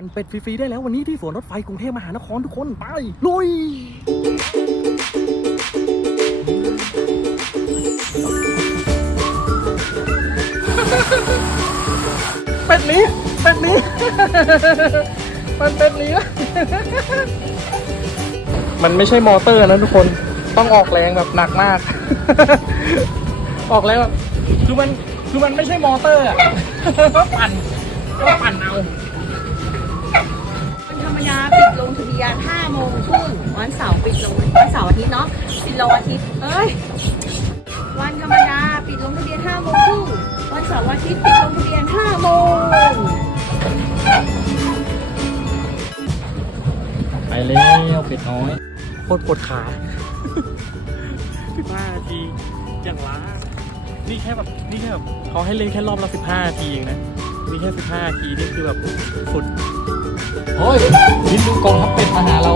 อันเป็ดฟรีๆได้แล้ววันนี้ที่สวนรถไฟกรุงเทพมหานครทุกคนไปลุยเป็ดนี้เป็ดนี้ มันเป็ดนี้ มันไม่ใช่มอเตอร์นะทุกคนต้องออกแรงแบบหนักมาก ออกแรงแบบคือมันคือมันไม่ใช่มอเตอร์อะก็ปั่นก็ปั่นเอา ปิดลงทะเบียน5โมงครึ่งวันเสาร์ปิดลงวันเสาร์อาทิตย์เนาะปิดลงอาทิตย์เอ้ยวันธรรมดาปิดลงทะเบียน5โมงครึ่งวันเสาร์อาทิตย์ปิดลงทะเบียน5โมงไปแล้วเป็ดน้อยโคตรปวดขาสิบห้านาทีอย่างล้า นี่แค่แบบนี่แค่แบบเขาให้เล่นแค่รอบละสิบห้านาทีเองนะ นี่แค่สิบห้านาทีนี่คือแบบสุด เฮ้ยคินดูกองทัพเป็ดมาหาเรา